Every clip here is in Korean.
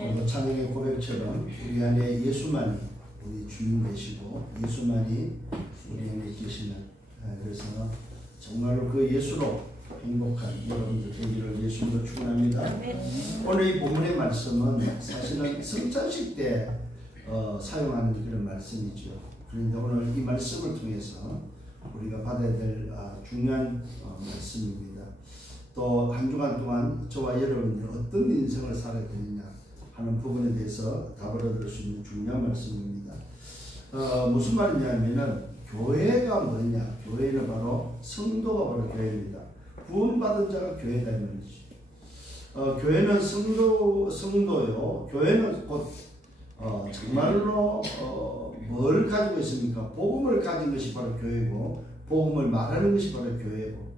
오늘 찬양의 고백처럼 우리 안에 예수만이 우리 주인 되시고 예수만이 우리 안에 계시는, 그래서 정말로 그 예수로 행복한 여러분들 되기를 예수로 축원합니다. 오늘 이 본문의 말씀은 사실은 성찬식 때 사용하는 그런 말씀이죠. 그런데 오늘 이 말씀을 통해서 우리가 받아야 될 중요한 말씀입니다. 또 한 주간 동안 저와 여러분이 어떤 인생을 살아야 되느냐 하는 부분에 대해서 답을 얻을 수 있는 중요한 말씀입니다. 무슨 말이냐면은 교회가 뭐냐? 교회는 바로 성도가 바로 교회입니다. 구원받은 자가 교회다 이 말이죠. 교회는 성도요. 교회는 곧 정말로 뭘 가지고 있습니까? 복음을 가진 것이 바로 교회고, 복음을 말하는 것이 바로 교회고,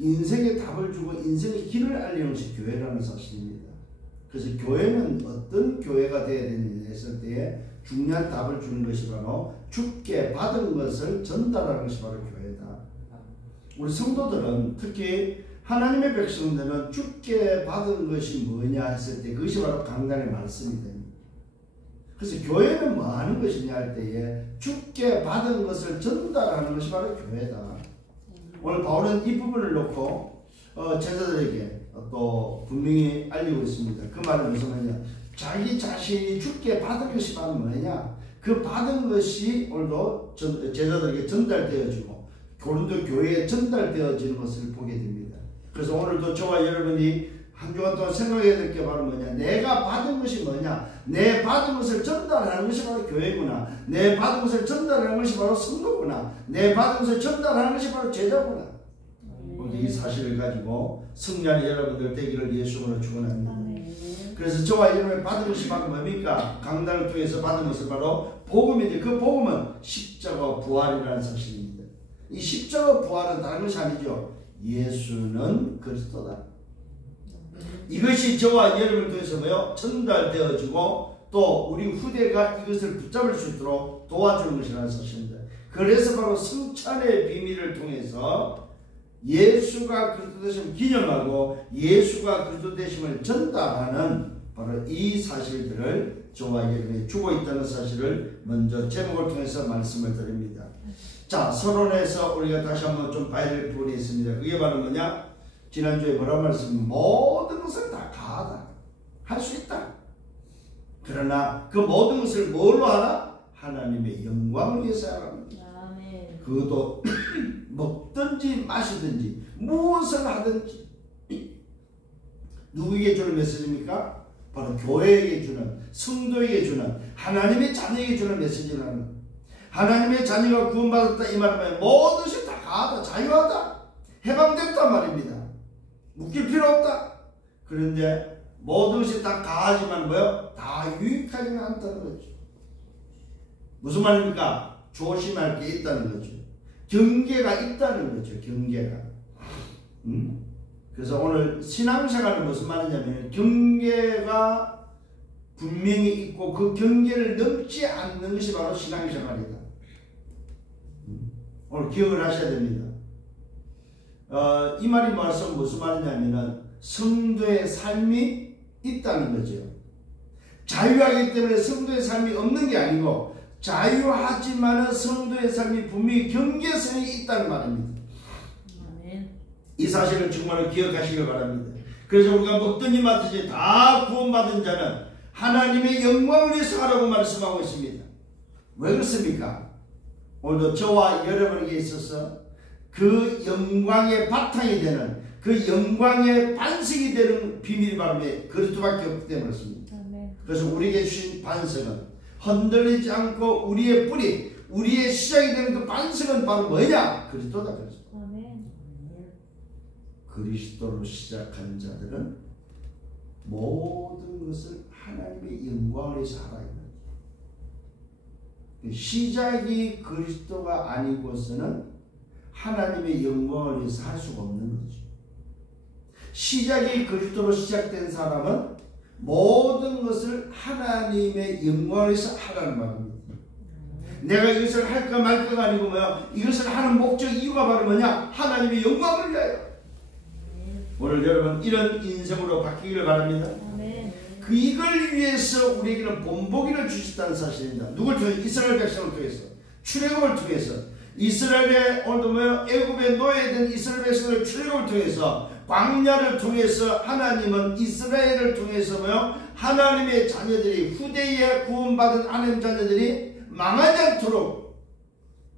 인생의 답을 주고 인생의 길을 알리는 것이 교회라는 사실입니다. 그래서 교회는 어떤 교회가 되어야 되느냐 했을 때에 중요한 답을 주는 것이 바로 주께 받은 것을 전달하는 것이 바로 교회다. 우리 성도들은 특히 하나님의 백성들은 주께 받은 것이 뭐냐 했을 때 그것이 바로 강단의 말씀이 됩니다. 그래서 교회는 뭐 하는 것이냐 할 때에 주께 받은 것을 전달하는 것이 바로 교회다. 오늘 바울은 이 부분을 놓고 제자들에게 또 분명히 알리고 있습니다. 그 말은 무슨 말이냐? 자기 자신이 주께 받은 것이 바로 뭐냐? 그 받은 것이 오늘도 제자들에게 전달되어지고 고린도 교회에 전달되어지는 것을 보게 됩니다. 그래서 오늘도 저와 여러분이 한 주간 동안 생각해야 될 게 바로 뭐냐? 내가 받은 것이 뭐냐? 내 받은 것을 전달하는 것이 바로 교회구나. 내 받은 것을 전달하는 것이 바로 성도구나. 내 받은 것을 전달하는 것이 바로 제자구나. 이 사실을 가지고 승리하는 여러분들 되기를 예수로 축원합니다. 그래서 저와 여러분이 받은 것이 바로 뭡니까? 강단을 통해서 받은 것은 바로 복음인데, 그 복음은 십자가 부활이라는 사실입니다. 이 십자가 부활은 다른 것이 아니죠. 예수는 그리스도다. 이것이 저와 여러분을 통해서 뭐요? 전달되어지고 또 우리 후대가 이것을 붙잡을 수 있도록 도와주는 것이라는 사실입니다. 그래서 바로 성찬의 비밀을 통해서 예수가 그리스도 되심을 기념하고 예수가 그리스도 되심을 전달하는 바로 이 사실들을 저와 여러분이 주고 있다는 사실을 먼저 제목을 통해서 말씀을 드립니다. 자, 서론에서 우리가 다시 한번 좀 봐야 될 부분이 있습니다. 그게 바로 뭐냐? 지난주에 뭐라고 말씀드렸습니까? 모든 것을 다 가하다. 할 수 있다. 그러나 그 모든 것을 뭘로 하라? 하나님의 영광을 위해서 하랍니다. 그것도 먹든지 마시든지 무엇을 하든지 누구에게 주는 메시지입니까? 바로 교회에게 주는, 성도에게 주는, 하나님의 자녀에게 주는 메시지라는, 하나님의 자녀가 구원받았다 이 말은 모든 것이 다 가하다, 자유하다, 해방됐단 말입니다. 묶일 필요 없다. 그런데 모든 것이 다 가하지만 뭐요? 다 유익하지는 않다는 거죠. 무슨 말입니까? 조심할 게 있다는 거죠. 경계가 있다는 거죠. 경계가. 그래서 오늘 신앙생활은 무슨 말이냐면 경계가 분명히 있고 그 경계를 넘지 않는 것이 바로 신앙생활이다. 오늘 기억을 하셔야 됩니다. 이 말이 무슨 말이냐면 성도의 삶이 있다는 거죠. 자유하기 때문에 성도의 삶이 없는 게 아니고 자유하지만 성도의 삶이 분명히 경계선이 있다는 말입니다. 이 사실을 정말 기억하시길 바랍니다. 그래서 우리가 먹든지 마든지 다 구원받은 자는 하나님의 영광을 위해서 하라고 말씀하고 있습니다. 왜 그렇습니까? 오늘도 저와 여러분에게 있어서 그 영광의 바탕이 되는, 그 영광의 반석이 되는 비밀이 바로 그리스도밖에 없기 때문에 그렇습니다. 그래서 우리에게 주신 반석은 흔들리지 않고 우리의 뿌리, 우리의 시작이 되는 그 반석은 바로 뭐냐? 그리스도다. 그리스도. 그리스도로 시작한 자들은 모든 것을 하나님의 영광을 위해서 하라. 시작이 그리스도가 아니고서는 하나님의 영광을 위해서 할 수가 없는 거죠. 시작이 그리스도로 시작된 사람은 모든 것을 하나님의 영광을 위해서 하라는 말입니다. 내가 이것을 할까 말까가 아니고 뭐야? 이것을 하는 목적 이유가 바로 뭐냐? 하나님의 영광을 위하여. 오늘 여러분 이런 인생으로 바뀌기를 바랍니다. 이걸 위해서 우리에게는 본보기를 주셨다는 사실입니다. 누굴 통해? 이스라엘 백성을 통해서, 출애굽을 통해서, 이스라엘의 오늘도 뭐요? 애굽에 노예된 이스라엘 백성을 출애굽을 통해서, 광야를 통해서 하나님은 이스라엘을 통해서 뭐요? 하나님의 자녀들이, 후대에 구원받은 하나님 자녀들이 망하지 않도록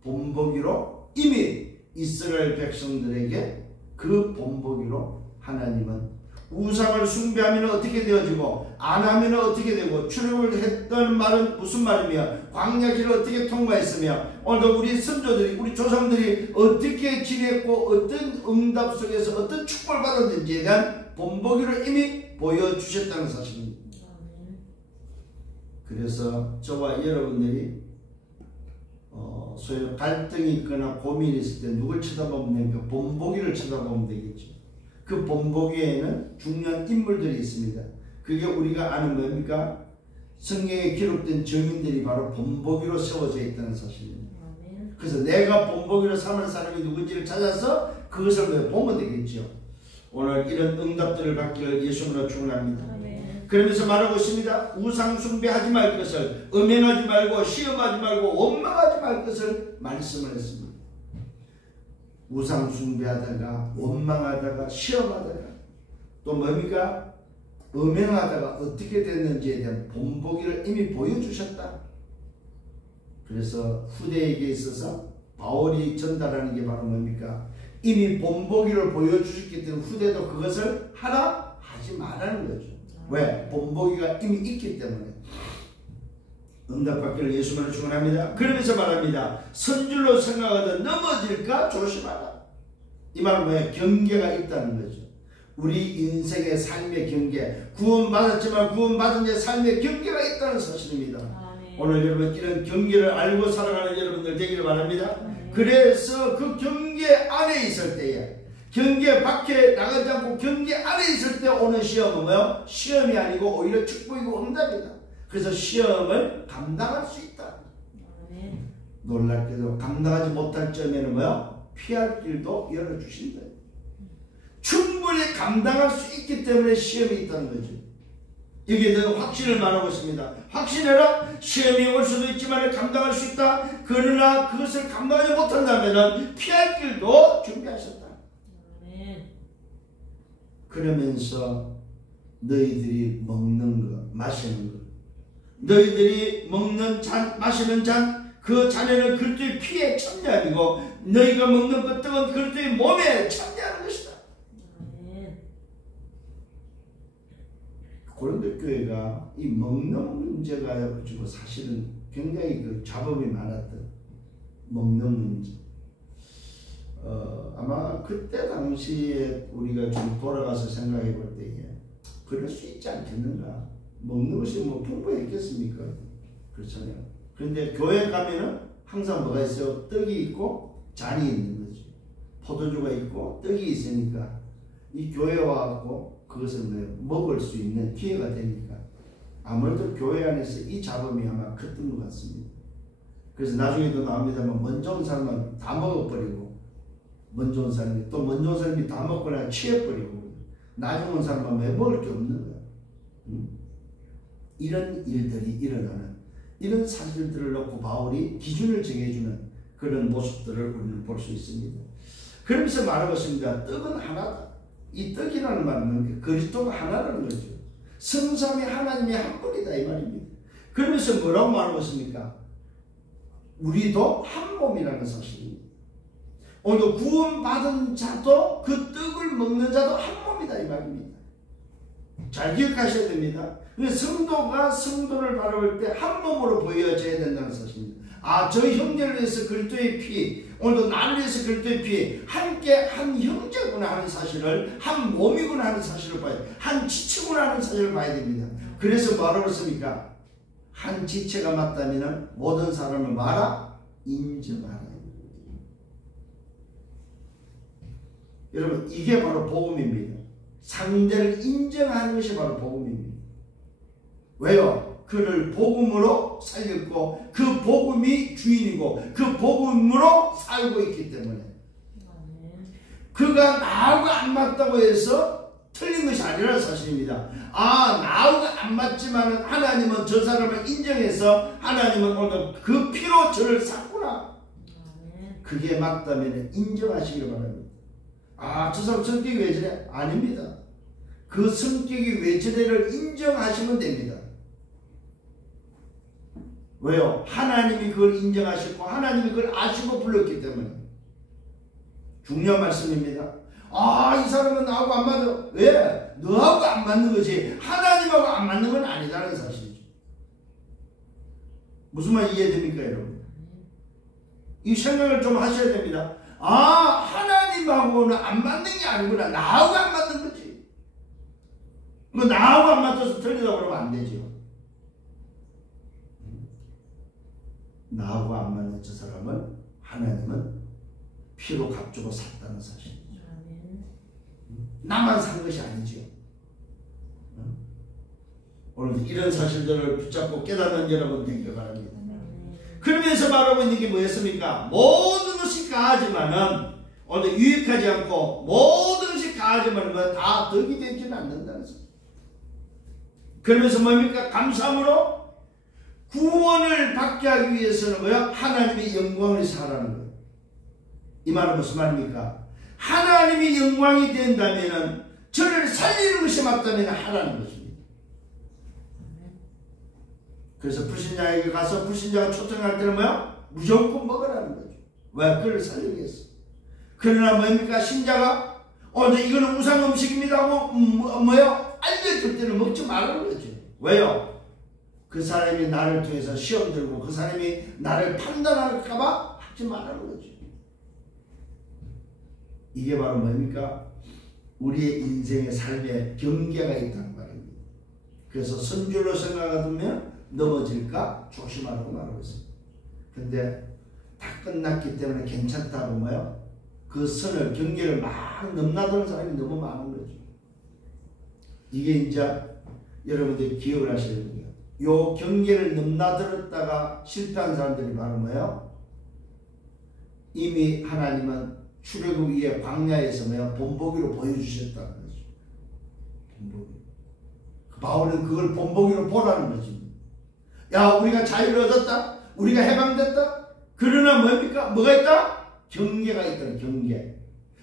본보기로 이미 이스라엘 백성들에게 그 본보기로 하나님은 우상을 숭배하면 어떻게 되어지고 안 하면 어떻게 되고, 출애굽을 했던 말은 무슨 말이며, 광야길을 어떻게 통과했으며, 오늘도 우리 선조들이, 우리 조상들이 어떻게 지냈고 어떤 응답 속에서 어떤 축복을 받았는지에 대한 본보기를 이미 보여주셨다는 사실입니다. 그래서 저와 여러분들이 소위 갈등이 있거나 고민이 있을 때 누굴 쳐다보면 됩니까? 본보기를 쳐다보면 되겠죠. 그 본보기에는 중요한 인물들이 있습니다. 그게 우리가 아는 뭡니까? 성경에 기록된 증인들이 바로 본보기로 세워져 있다는 사실입니다. 그래서 내가 본보기로 삼을 사람이 누군지를 찾아서 그것을 보면 되겠죠. 오늘 이런 응답들을 받기를 예수님으로 축원합니다. 그러면서 말하고 있습니다. 우상 숭배하지 말 것을, 음행하지 말고 시험하지 말고 원망하지 말 것을 말씀을 했습니다. 우상 숭배하다가 원망하다가 시험하다가 또 뭡니까? 음행하다가 어떻게 됐는지에 대한 본보기를 이미 보여주셨다. 그래서 후대에게 있어서 바울이 전달하는 게 바로 뭡니까? 이미 본보기를 보여주셨기 때문에 후대도 그것을 하라 하지 말라는 거죠. 왜? 본보기가 이미 있기 때문에. 응답받기를 예수님으로 축원합니다. 그러면서 말합니다. 선줄로 생각하듯 넘어질까 조심하라. 이 말은 뭐예요? 경계가 있다는 거죠. 우리 인생의 삶의 경계, 구원받았지만 구원받은 데 삶의 경계가 있다는 사실입니다. 오늘 여러분 이런 경계를 알고 살아가는 여러분들 되기를 바랍니다. 그래서 그 경계 안에 있을 때에, 경계 밖에 나가지 않고 경계 안에 있을 때 오는 시험은 뭐예요? 시험이 아니고 오히려 축복이고 응답이다. 그래서 시험을 감당할 수 있다. 놀랍게도 감당하지 못할 점에는 뭐예요? 피할 길도 열어주신다. 충분히 감당할 수 있기 때문에 시험이 있다는 거죠. 여기에 대한 확신을 말하고 있습니다. 확신해라. 시험이 올 수도 있지만 감당할 수 있다. 그러나 그것을 감당하지 못한다면 피할 길도 준비하셨다. 그러면서 너희들이 먹는 것, 마시는 것, 너희들이 먹는 잔, 마시는 잔, 그 잔에는 그리스도의 피에 참여하고 너희가 먹는 것 등은 그리스도의 몸에 참여하는 것이다. 고린도 교회가 이 먹는 문제가 가지고 사실은 굉장히 그 잡음이 많았던 먹는 문제. 아마 그때 당시에 우리가 좀 돌아가서 생각해 볼 때에 그럴 수 있지 않겠는가. 먹는 것이 뭐 풍부했겠습니까? 그렇잖아요. 그런데 교회 가면은 항상 뭐가 있어요? 떡이 있고 잔이 있는 거죠. 포도주가 있고 떡이 있으니까 이 교회 와갖고 그것을 먹을 수 있는 기회가 되니까 아무래도 교회 안에서 이 잡음이 아마 컸던 것 같습니다. 그래서 나중에도 나옵니다만 먼저 온 사람은 다 먹어버리고, 먼저 온 사람이 또 먼저 온 사람이 다 먹거나 취해버리고, 나중에 온 사람은 왜 먹을 게 없는 거야. 이런 일들이 일어나는, 이런 사실들을 놓고 바울이 기준을 정해주는 그런 모습들을 우리는 볼 수 있습니다. 그러면서 말하고 있습니다. 떡은 하나다. 이 떡이라는 말은 그리스도가 하나라는 거죠. 성삼위 하나님이 한 분이다 이 말입니다. 그러면서 뭐라고 말하고 있습니까? 우리도 한 몸이라는 사실입니다. 오늘도 구원받은 자도 그 떡을 먹는 자도 한 몸이다 이 말입니다. 잘 기억하셔야 됩니다. 성도가 성도를 바라볼 때 한 몸으로 보여져야 된다는 사실입니다. 아, 저 형제를 위해서 그리스도의 피, 오늘도 나를 위해서 그리스도의 피, 함께 한 형제구나 하는 사실을, 한 몸이구나 하는 사실을 봐야 돼요. 한 지체구나 하는 사실을 봐야 됩니다. 그래서 뭐라고 했습니까? 한 지체가 맞다면 모든 사람을 말아 인정하라. 여러분, 이게 바로 복음입니다. 상대를 인정하는 것이 바로 복음입니다. 왜요? 그를 복음으로 살렸고 그 복음이 주인이고 그 복음으로 살고 있기 때문에 그가 나하고 안 맞다고 해서 틀린 것이 아니라는 사실입니다. 나하고 안 맞지만 하나님은 저 사람을 인정해서 하나님은 오늘 그 피로 저를 샀구나. 그게 맞다면 인정하시길 바랍니다. 저 사람 성격이 왜 저래? 아닙니다. 그 성격이 왜 저래를 인정하시면 됩니다. 왜요? 하나님이 그걸 인정하셨고 하나님이 그걸 아시고 불렀기 때문에. 중요한 말씀입니다. 이 사람은 나하고 안 맞아. 왜? 너하고 안 맞는 거지 하나님하고 안 맞는 건 아니다라는 사실이죠. 무슨 말 이해됩니까 여러분? 이 생각을 좀 하셔야 됩니다. 하나님하고는 안 맞는 게 아니구나. 나하고 안 맞는 거지. 나하고 안 맞아서 틀리다고 그러면 안 되죠. 나하고 안 맞는 저 사람을 하나님은 피로 값주고 샀다는 사실이죠. 나만 산 것이 아니죠. 오늘 이런 사실들을 붙잡고 깨닫는 여러분 되기를 바랍니다. 그러면서 말하고 있는 게 뭐였습니까? 모든 것이 가하지만은 오늘 유익하지 않고 모든 것이 가하지만은 다 덕이 되지는 않는다는 사실. 그러면서 뭡니까? 감사함으로 구원을 받게 하기 위해서는 뭐야? 하나님의 영광을 살아가는 거예요. 이 말은 무슨 말입니까? 하나님이 영광이 된다면은 저를 살리는 것이 맞다면 하라는 것입니다. 그래서 불신자에게 가서 불신자가 초청할 때는 뭐야? 무조건 먹으라는 거죠. 왜? 그를 살리기 위해서. 그러나 뭡니까? 신자가 이거는 우상 음식입니다 하고 뭐요? 알려줄 때는 먹지 말라는 거죠. 왜요? 그 사람이 나를 통해서 시험 들고 그 사람이 나를 판단할까봐 하지 말라는 거죠. 이게 바로 뭡니까? 우리의 인생의 삶에 경계가 있다는 말입니다. 그래서 선줄로 생각하면 넘어질까 조심하라고 말하고 있습니다. 근데 다 끝났기 때문에 괜찮다고 뭐요? 그 선을 경계를 막 넘나드는 사람이 너무 많은 거죠. 이게 이제 여러분들이 기억을 하셔야 됩니다. 요 경계를 넘나들었다가 실패한 사람들이 바로 뭐예요? 이미 하나님은 출애굽 위에 광야에서 뭐야? 본보기로 보여주셨다는 거죠. 본보기. 바울은 그걸 본보기로 보라는 거지. 우리가 자유를 얻었다. 우리가 해방됐다. 그러나 뭡니까? 뭐가 있다? 경계가 있다는 경계.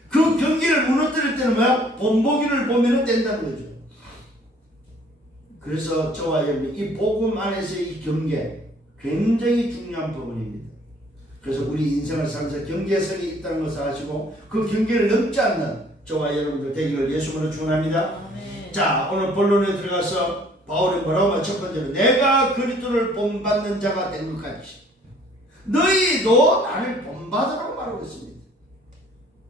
그 경계를 무너뜨릴 때는 뭐야? 본보기를 보면 된다는 거죠. 그래서 저와 여러분 이 복음 안에서의 이 경계 굉장히 중요한 부분입니다. 그래서 우리 인생을 살면서 경계성이 있다는 것을 아시고 그 경계를 넘지 않는 저와 여러분들 되기를 예수님으로 축원합니다. 자, 오늘 본론에 들어가서 바울이 뭐라고 하면 첫 번째로 내가 그리스도를 본받는 자가 된 것 같이 너희도 나를 본받으라고 말하고 있습니다.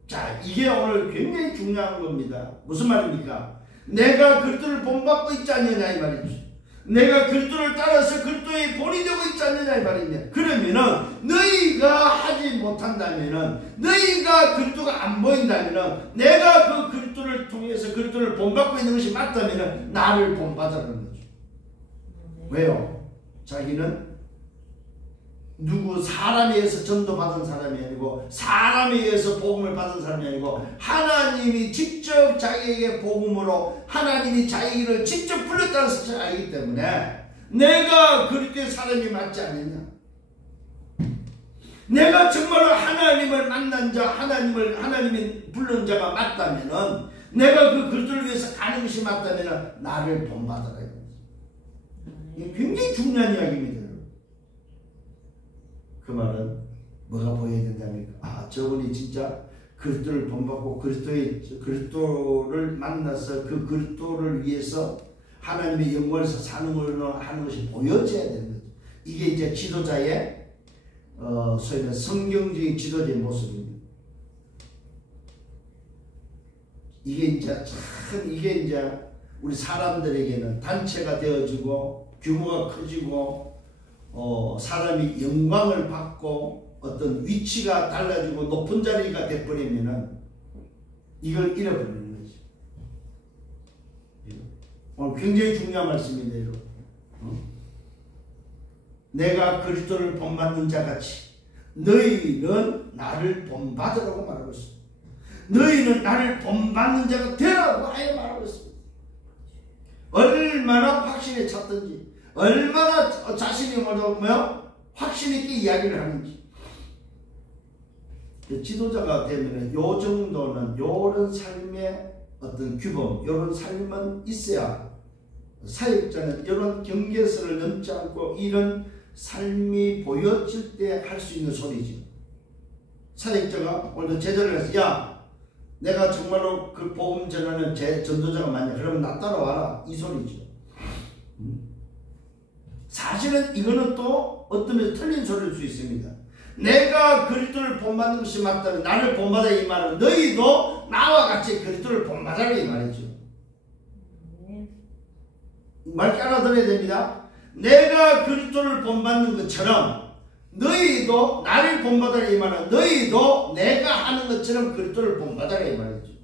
자, 이게 오늘 굉장히 중요한 겁니다. 무슨 말입니까? 내가 그리스도를 본받고 있지 않느냐 이 말이죠. 내가 그리스도를 따라서 그리스도의 본이 되고 있지 않느냐 이 말이냐. 그러면은 너희가 하지 못한다면은 너희가 그리스도가 안 보인다면은 내가 그 그리스도를 통해서 그리스도를 본받고 있는 것이 맞다면은 나를 본받으라는 거죠. 왜요? 자기는 누구 사람에 의해서 전도받은 사람이 아니고 사람에 의해서 복음을 받은 사람이 아니고 하나님이 직접 자기에게 복음으로 하나님이 자기를 직접 불렀다는 사실을 알기 때문에 내가 그리스도의 사람이 맞지 않느냐, 내가 정말로 하나님을 만난 자, 하나님이 부른 자가 맞다면은 내가 그 그리스도를 위해서 가는 것이 맞다면은 나를 본받아라. 이게 굉장히 중요한 이야기입니다. 그 말은 뭐가 보여야 된답니까? 저분이 진짜 그리스도를 본받고 그리스도를 만나서 그 그리스도를 위해서 하나님의 영광에서 사는 걸로 하는 것이 보여져야 되는 거죠. 이게 이제 지도자의 소위 말해 성경적인 지도자의 모습입니다. 이게 이제 우리 사람들에게는 단체가 되어지고 규모가 커지고 사람이 영광을 받고 어떤 위치가 달라지고 높은 자리가 돼버리면은 이걸 잃어버리는 거죠. 오늘 굉장히 중요한 말씀인데 여러분. 내가 그리스도를 본받는 자같이 너희는 나를 본받으라고 말하고 있습니다. 너희는 나를 본받는 자가 되라고 하여 말하고 있습니다. 얼마나 확신에 찼든지, 얼마나 자신이 확신 있게 이야기를 하는지. 지도자가 되면 요 정도는, 요런 삶의 어떤 규범, 요런 삶은 있어야 사역자는 이런 경계선을 넘지 않고 이런 삶이 보여질 때 할 수 있는 소리죠. 사역자가 오늘도 제자를 해서, 야, 내가 정말로 그 복음 전하는 전도자가 맞냐? 그러면 나 따라와라. 이 소리죠. 사실은 이거는 또 어떤 면에서 틀린 소리일 수 있습니다. 내가 그리스도를 본받는 것이 맞다면, 나를 본받아 이 말은 너희도 나와 같이 그리스도를 본받아라 이 말이죠. 말 알아들어야 됩니다. 내가 그리스도를 본받는 것처럼 너희도 나를 본받아라 이 말은 너희도 내가 하는 것처럼 그리스도를 본받아라 이 말이죠.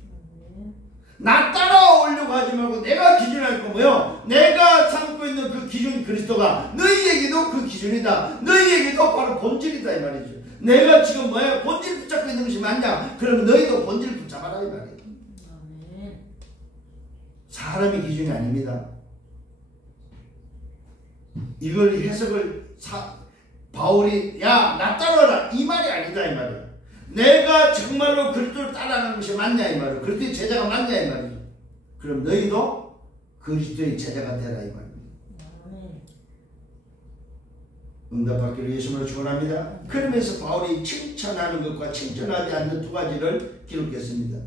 나 따라오려고 하지 말고 내가 기준할 거고요. 내가 삼고 있는 그 기준 그리스도가 너희에게도 그 기준이다. 너희에게도 바로 본질이다 이 말이죠. 내가 지금 본질 붙잡고 있는 것이 맞냐? 그럼 너희도 본질 붙잡아라 이 말이에요. 사람의 기준이 아닙니다. 이걸 해석을 바울이 야, 나 따라와라 이 말이 아니다 이 말이에요. 내가 정말로 그리스도를 따라가는 것이 맞냐 이 말이에요. 그리스도의 제자가 맞냐 이 말이에요. 그럼 너희도 그리스도의 제자가 되라 이 말입니다. 응답받기를 예수님으로 축원합니다. 그러면서 바울이 칭찬하는 것과 칭찬하지 않는 두 가지를 기록했습니다.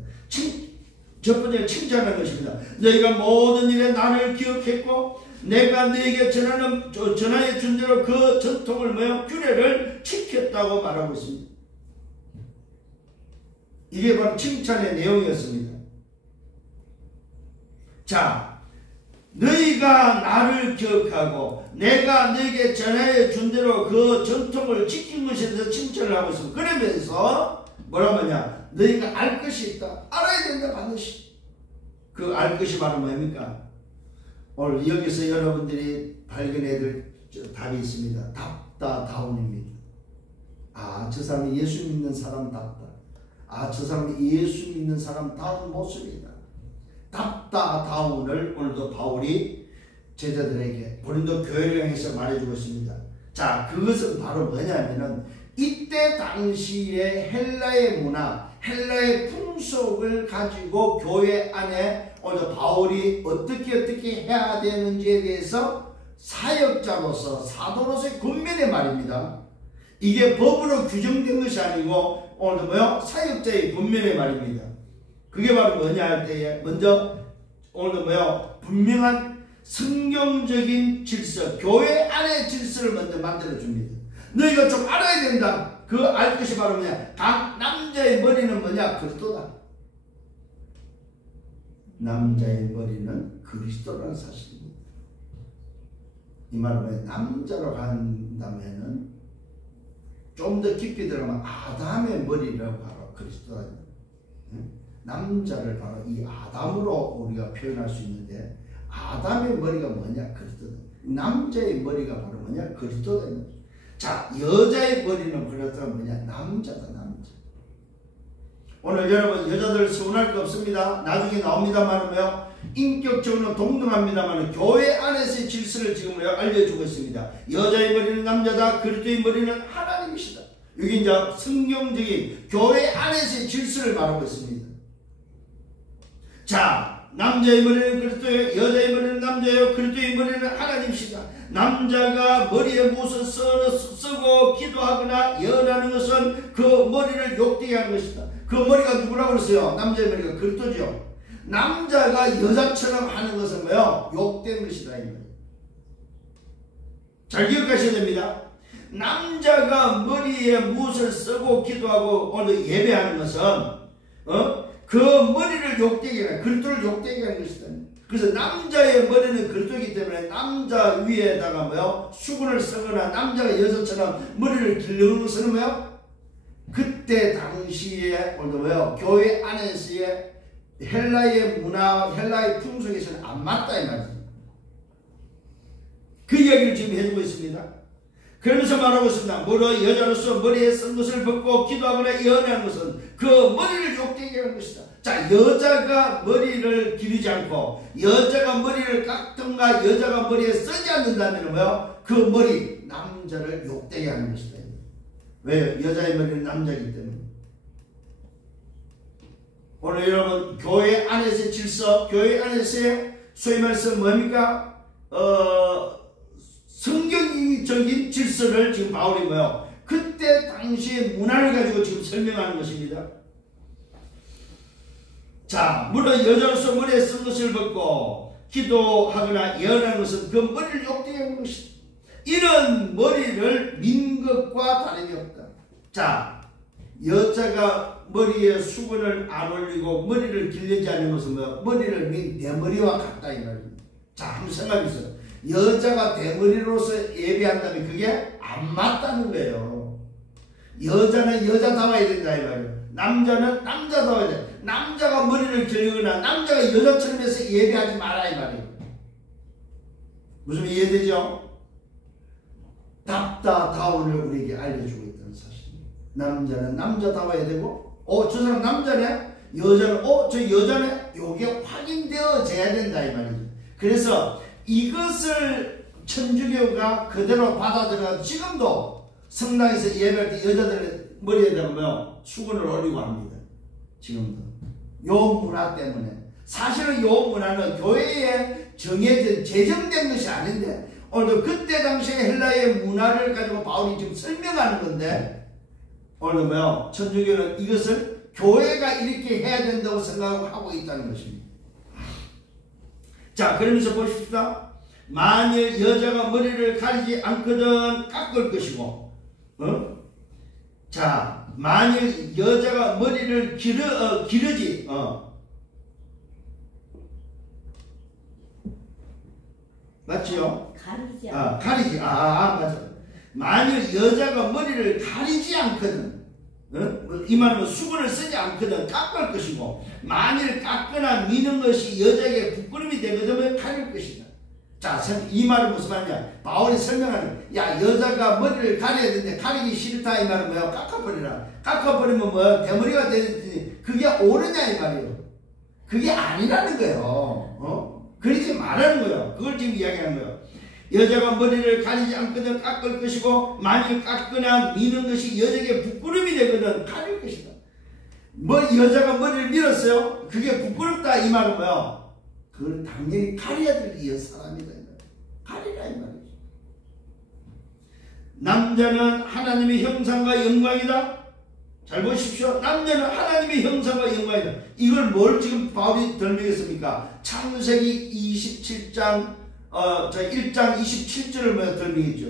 첫 번째 칭찬하는 것입니다. 너희가 모든 일에 나를 기억했고 내가 너에게 전하여 준 대로 그 전통을 규례를 지켰다고 말하고 있습니다. 이게 바로 칭찬의 내용이었습니다. 자, 너희가 나를 기억하고 내가 너에게 전하여 준 대로 그 전통을 지킨 것에 대해서 칭찬을 하고 있습니다. 그러면서 뭐라고 하냐? 너희가 알 것이 있다. 알아야 된다 반드시. 그 알 것이 바로 뭡니까? 오늘 여기서 여러분들이 발견해야 될 답이 있습니다. 답다 다운입니다. 아, 저 사람이 예수 믿는 사람답다. 아, 저 사람이 예수 믿는 사람다운 모습이다. 답다 다운을 오늘도 바울이 제자들에게 고린도 교회를 향해서 말해주고 있습니다. 자, 그것은 바로 뭐냐면은 이때 당시의 헬라의 문화, 헬라의 풍속을 가지고 교회 안에 오늘 바울이 어떻게 해야 되는지에 대해서 사역자로서 사도로서의 권면의 말입니다. 이게 법으로 규정된 것이 아니고 오늘 사역자의 권면의 말입니다. 그게 바로 뭐냐 할 때에 먼저 오늘 분명한 성경적인 질서, 교회 안의 질서를 먼저 만들어 줍니다. 너희가 좀 알아야 된다. 그 알 것이 바로 뭐냐? 각 남자의 머리는 뭐냐? 그리스도다. 남자의 머리는 그리스도라는 사실입니다. 이 말은 뭐냐? 남자로 간다면은 좀 더 깊이 들어가면 아담의 머리라고 바로 그리스도다. 남자를 바로 이 아담으로 우리가 표현할 수 있는데 아담의 머리가 뭐냐? 그리스도다. 남자의 머리가 바로 뭐냐? 그리스도다. 자, 여자의 머리는 그렇다면 뭐냐? 남자다, 남자. 오늘 여러분 여자들 서운할 거 없습니다. 나중에 나옵니다만 인격적으로 동등합니다만 교회 안에서의 질서를 지금 알려주고 있습니다. 여자의 머리는 남자다. 그리스도의 머리는 하나님이시다. 여기 이제 성경적인 교회 안에서의 질서를 말하고 있습니다. 자, 남자의 머리는 그리스도예요. 여자의 머리는 남자예요. 그리스도의 머리는 하나님이시다. 남자가 머리에 무엇을 쓰고 기도하거나 예언하는 것은 그 머리를 욕되게 하는 것이다. 그 머리가 누구라고 그랬어요? 남자의 머리가 그리스도죠. 남자가 여자처럼 하는 것은 뭐요? 욕된 것이다. 잘 기억하셔야 됩니다. 남자가 머리에 무엇을 쓰고 기도하고 오늘 예배하는 것은 그 머리를 욕되게 하는, 그리스도를 욕되게 하는 것이다. 그래서 남자의 머리는 그리스도이기 때문에 남자 위에다가 수건을 쓰거나 남자가 여자처럼 머리를 길르는 것은 그때 당시에 오늘 교회 안에서의 헬라의 문화, 헬라의 풍속에서는 안 맞다 이 말이죠. 그 이야기를 지금 해주고 있습니다. 그러면서 말하고 있습니다. 무릇 여자로서 머리에 쓴 것을 벗고 기도하거나 예언하는 것은 그 머리를 욕되게 하는 것이다. 자, 여자가 머리를 기르지 않고 여자가 머리를 깎든가 여자가 머리에 쓰지 않는다면 뭐요? 그 머리, 남자를 욕되게 하는 것이다. 왜요? 여자의 머리는 남자이기 때문에. 오늘 여러분 교회 안에서의 질서, 교회 안에서의 소위 말해서 뭡니까? 성경적인 질서를 지금 바울이 뭐요? 그때 당시의 문화를 가지고 지금 설명하는 것입니다. 자, 물론 여자로서 머리에 쓴 것을 벗고 기도하거나 예언하는 것은 그 머리를 욕되게 하는 것이다. 이런 머리를 민 것과 다름이 없다. 자, 여자가 머리에 수건을 안 올리고 머리를 길르지 않는 것은 뭐 머리를 민 대머리와 같다 이 말입니다. 자, 한번 생각해보세요. 여자가 대머리로서 예배한다면 그게 안 맞다는 거예요. 여자는 여자다워야 된다 이 말이에요. 남자는 남자다워야 돼. 남자가 머리를 길거나 남자가 여자처럼 해서 예배하지 마라 이 말이에요. 무슨 이해되죠? 답다다운을 우리에게 알려주고 있다는 사실입니다. 남자는 남자다워야 되고 저 사람 남자네? 여자는 저 여자네? 요게 확인되어져야 된다 이 말이죠. 그래서 이것을 천주교가 그대로 받아들여 지금도 성당에서 예배할 때 여자들 머리에다가 뭐 수건을 올리고 합니다. 지금도 요 문화 때문에. 사실은 요 문화는 교회에 정해진 제정된 것이 아닌데 오늘도 그때 당시에 헬라의 문화를 가지고 바울이 지금 설명하는 건데 오늘 뭐요? 천주교는 이것을 교회가 이렇게 해야 된다고 생각하고 있다는 것입니다. 자, 그러면서 보십시다. 만일 여자가 머리를 가리지 않거든 깎을 것이고, 자, 만일 여자가 머리를 기르지, 맞지요? 가리지. 가리지. 맞아. 만일 여자가 머리를 가리지 않거든, 이 말은 수건을 쓰지 않거든 깎을 것이고, 만일 깎거나 미는 것이 여자에게 부끄러움이 되거든 가릴 것이다. 자, 이 말은 무슨 말이냐? 바울이 설명하는, 야, 여자가 머리를 가려야 되는데 가리기 싫다 이 말은 뭐야? 깎아버리라. 깎아버리면 뭐 대머리가 되는지 그게 옳으냐 이 말이에요. 그게 아니라는 거예요. 그러지 말라는 거예요. 그걸 지금 이야기하는 거예요. 여자가 머리를 가리지 않거든 깎을 것이고 만일 깎거나 미는 것이 여자에게 부끄러움이 되거든 가릴 것이다. 여자가 머리를 밀었어요. 그게 부끄럽다 이 말은 뭐야? 그걸 당연히 가려야 될 사람이다. 가리라 이 말이죠. 남자는 하나님의 형상과 영광이다. 잘 보십시오. 남자는 하나님의 형상과 영광이다. 이걸 뭘 지금 바울이 덜명했습니까? 창세기 27장 1장 27절을 덜명했죠.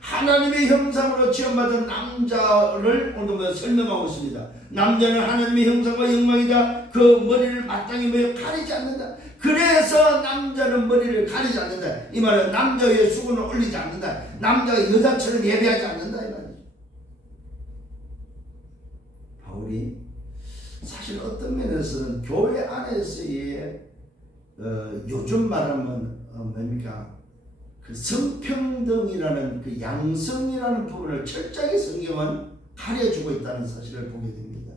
하나님의 형상으로 지음받은 남자를 오늘 설명하고 있습니다. 남자는 하나님의 형상과 영광이다. 그 머리를 마땅히 가리지 않는다. 그래서 남자는 머리를 가리지 않는다. 이 말은 남자 위에 수건을 올리지 않는다. 남자가 여자처럼 예배하지 않는다 이 말이죠. 바울이 사실 어떤 면에서는 교회 안에서의 요즘 말하면 뭡니까? 그 성평등이라는 그 양성이라는 부분을 철저하게 성경은 가려주고 있다는 사실을 보게 됩니다.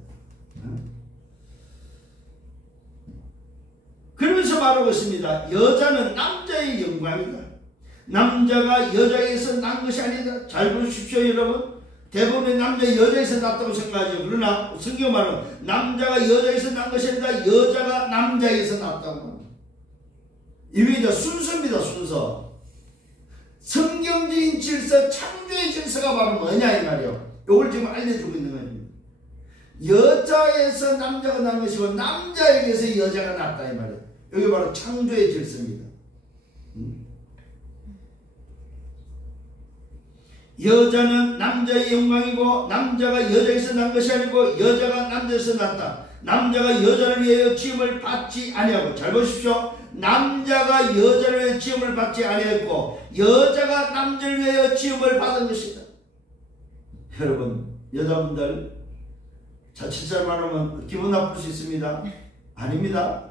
그러면서 말하고 있습니다. 여자는 남자의 영광이다. 남자가 여자에게서 난 것이 아니다. 잘 보십시오 여러분. 대부분의 남자 여자에서 났다고 생각하죠. 그러나 성경 말은 남자가 여자에서 난 것이 아니다. 여자가 남자에게서 났다고. 이게 순서입니다. 순서. 성경적인 질서, 창조의 질서가 바로 뭐냐 이 말이에요. 이걸 지금 알려주고 있는 거예요. 여자에서 남자가 난 것이고 남자에게서 여자가 났다 이 말이에요. 여기 바로 창조의 질서입니다. 여자는 남자의 영광이고 남자가 여자에서 난 것이 아니고 여자가 남자에서 났다. 남자가 여자를 위하여 지음을 받지 아니하고, 잘 보십시오. 남자가 여자를 위하여 지음을 받지 아니했고 여자가 남자를 위하여 지음을 받은 것이다. 여러분, 여자분들 자칫 말하면 기분 나쁠 수 있습니다. 아닙니다.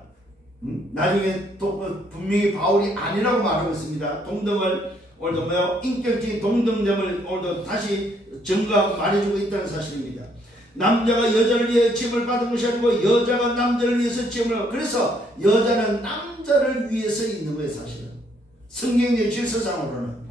나중에 또 분명히 바울이 아니라고 말하고 있습니다. 동등을 오늘도 뭐요? 인격적인 동등됨을 오늘도 다시 증거하고 말해주고 있다는 사실입니다. 남자가 여자를 위해 지음을 받은 것이 아니고 여자가 남자를 위해서 지음을 받고, 그래서 여자는 남자를 위해서 있는 거예요. 사실은 성경의 질서상으로는.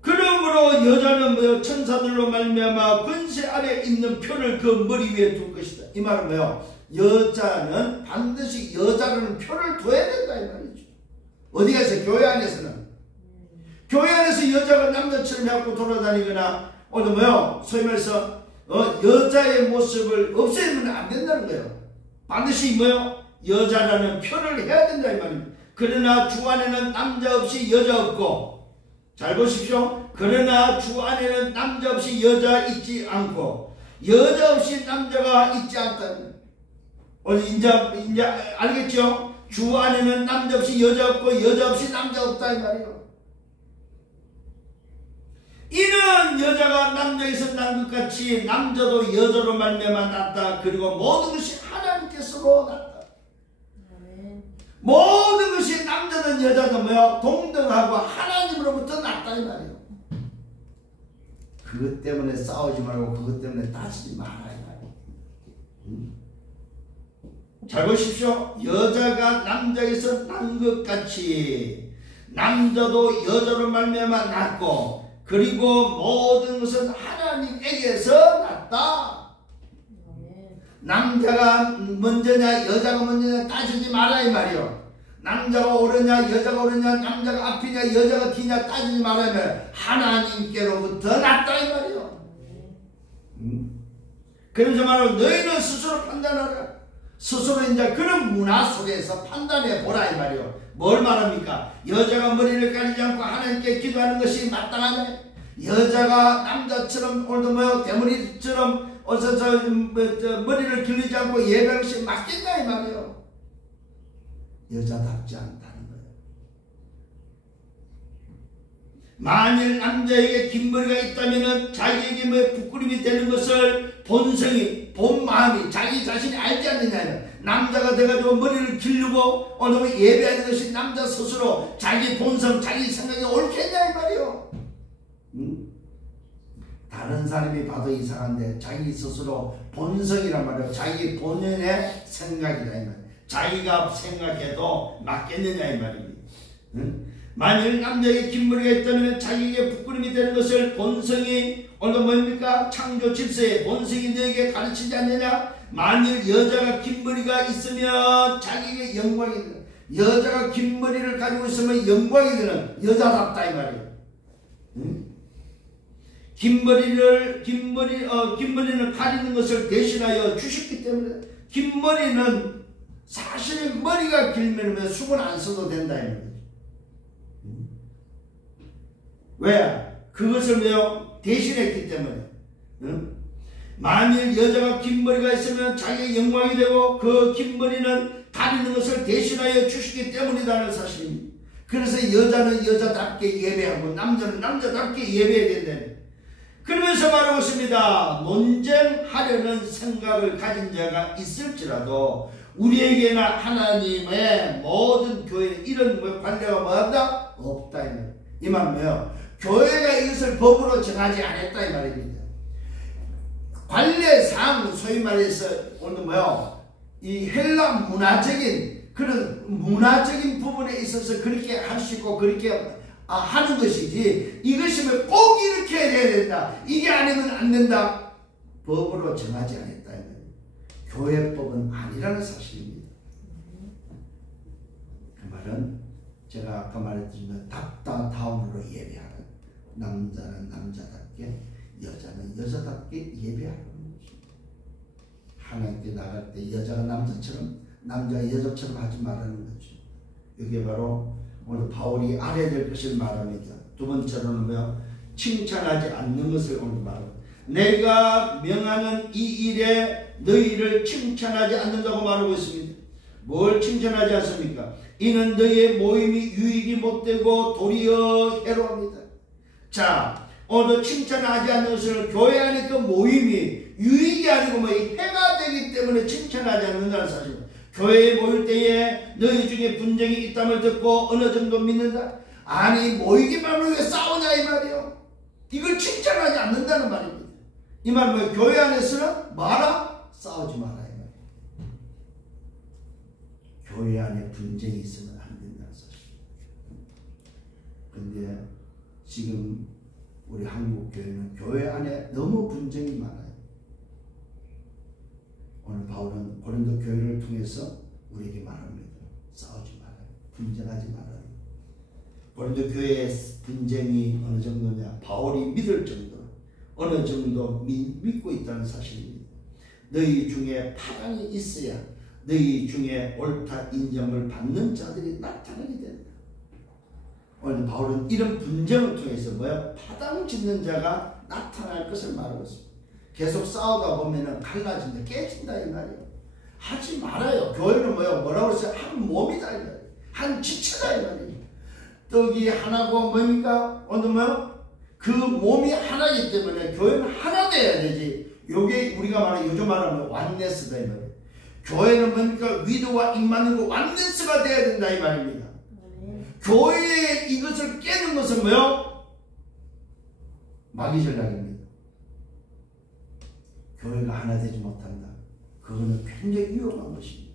그러므로 여자는 뭐요? 천사들로 말미암아 권세 아래 있는 표를 그 머리 위에 둘 것이다. 이 말은 뭐요? 여자는 반드시 여자라는 표를 둬야 된다 이 말이죠. 어디에서? 교회 안에서는. 교회 안에서 여자가 남자처럼 해갖고 돌아다니거나 오늘 뭐요? 소위 말해서 여자의 모습을 없애면 안 된다는 거예요. 반드시 뭐요? 여자라는 표를 해야 된다 이 말입니다. 그러나 주 안에는 남자 없이 여자 없고, 잘 보십시오. 그러나 주 안에는 남자 없이 여자 있지 않고 여자 없이 남자가 있지 않다. 오늘 이제 알겠죠? 주 안에는 남자 없이 여자 없고 여자 없이 남자 없다 이 말이에요. 이는 여자가 남자에서 난 것 같이 남자도 여자로 말미암아 났다. 그리고 모든 것이 하나님께서로 났다. 모든 것이 남자든 여자든 뭐요? 동등하고 하나님으로부터 났다 이 말이에요. 그것 때문에 싸우지 말고 그것 때문에 따지지 마라 이 말이에요. 잘 보십시오. 여자가 남자에서 난 것 같이 남자도 여자로 말미암아 났고, 그리고 모든 것은 하나님에게서 났다. 남자가 먼저냐 여자가 먼저냐 따지지 마라 이 말이요. 남자가 옳으냐 여자가 옳으냐 남자가 앞이냐 여자가 뒤냐 따지지 말라면 하나님께로부터 났다 이 말이요. 그래서 말하고 너희는 스스로 판단하라. 스스로 이제 그런 문화 속에서 판단해 보라 이 말이요. 뭘 말합니까? 여자가 머리를 가리지 않고 하나님께 기도하는 것이 마땅하냐? 여자가 남자처럼 오늘도 뭐요? 대머리처럼 머리를 길리지 않고 예배하는 것이 맞겠냐 이 말이요. 여자답지 않다는 거예요. 만일 남자에게 긴 머리가 있다면 자기에게 뭐 부끄러움이 되는 것을 본성이, 본 마음이 자기 자신이 알지 않느냐. 남자가 돼가지고 머리를 기르고 오늘 예배하는 것이 남자 스스로 자기 본성, 자기 생각이 옳겠냐 이 말이요. 다른 사람이 봐도 이상한데 자기 스스로 본성이란 말이에요. 자기 본연의 생각이다 이 말이에요. 자기가 생각해도 맞겠느냐 이 말입니다. 만일 남자에게 긴 머리가 있다면 자기에게 부끄러움이 되는 것을 본성이 오늘 뭡니까? 창조 질서에 본성이 너에게 가르치지 않느냐? 만일 여자가 긴 머리가 있으면 자기에게 영광이 되는, 여자가 긴 머리를 가지고 있으면 영광이 되는 여자답다 이 말이에요. 긴 머리는 가리는 것을 대신하여 주셨기 때문에, 긴 머리는 사실 머리가 길면 수건 안 써도 된다 이 말이에요. 왜? 그것을 왜요? 대신했기 때문에. 만일 여자가 긴 머리가 있으면 자기의 영광이 되고 그 긴 머리는 가리는 것을 대신하여 주시기 때문이라는 사실입니다. 그래서 여자는 여자답게 예배하고 남자는 남자답게 예배해야 된다. 그러면서 말하고 있습니다. 논쟁하려는 생각을 가진 자가 있을지라도 우리에게나 하나님의 모든 교회는 이런 관례가 뭐한다? 없다 이 말은 뭐예요? 교회가 이것을 법으로 정하지 않았다 이 말입니다. 관례상 소위 말해서 오늘 뭐요? 이 헬라 문화적인 그런 문화적인 부분에 있어서 그렇게 할 수 있고 그렇게 하는 것이지, 이것이 꼭 이렇게 해야 된다, 이게 아니면 안 된다, 법으로 정하지 않았다. 교회법은 아니라는 사실입니다. 그 말은 제가 아까 말했지만 답다다운으로 예배하는, 남자는 남자답게 여자는 여자답게 예배하는 것입니다. 하나님께 나갈 때 여자가 남자처럼 남자가 여자처럼 하지 말라는 거죠. 이게 바로 오늘 바울이 알아야 될 것을 말합니다. 두 번째로는 칭찬하지 않는 것을 오늘 말합니다. 내가 명하는 이 일에 너희를 칭찬하지 않는다고 말하고 있습니다. 뭘 칭찬하지 않습니까? 이는 너희의 모임이 유익이 못되고 도리어 해로합니다. 자, 오늘 칭찬하지 않는 것을 교회 안에 그 모임이 유익이 아니고 해가 되기 때문에 칭찬하지 않는다는 사실입니다. 교회에 모일 때에 너희 중에 분쟁이 있다을 듣고 어느 정도 믿는다? 아니 모이기만 하면 왜 싸우냐 이 말이요. 이걸 칭찬하지 않는다는 말입니다. 이 말은 뭐예요? 교회 안에서는 마라 싸우지 마라 이 말이에요. 교회 안에 분쟁이 있으면 안 된다는 사실. 그런데 지금 우리 한국 교회는 교회 안에 너무 분쟁이 많아요. 오늘 바울은 고린도 교회를 통해서 우리에게 말합니다. 싸우지 말아요. 분쟁하지 말아요. 고린도 교회의 분쟁이 어느 정도냐? 바울이 믿을 정도, 어느 정도 믿고 있다는 사실입니다. 너희 중에 파당이 있어야 너희 중에 옳다 인정을 받는 자들이 나타나게 된다. 오늘 바울은 이런 분쟁을 통해서 뭐야? 파당 짓는 자가 나타날 것을 말하고 있습니다. 계속 싸우다 보면은 갈라진다, 깨진다 이 말이에요. 하지 말아요. 교회는 뭐라고 했어요? 한 몸이다 이 말이에요. 한 지체다 이 말이에요. 떡이 하나고 뭡니까? 오늘 뭐요? 그 몸이 하나이기 때문에 교회는 하나 돼야 되지. 요게 우리가 말하는 요즘 말하면 완네스다 이 말이에요. 교회는 뭡니까? 위도와 임마누엘 완네스가 돼야 된다 이 말입니다. 교회에 이것을 깨는 것은 뭐요? 마귀 전략입니다. 교회가 하나 되지 못한다. 그거는 굉장히 위험한 것입니다.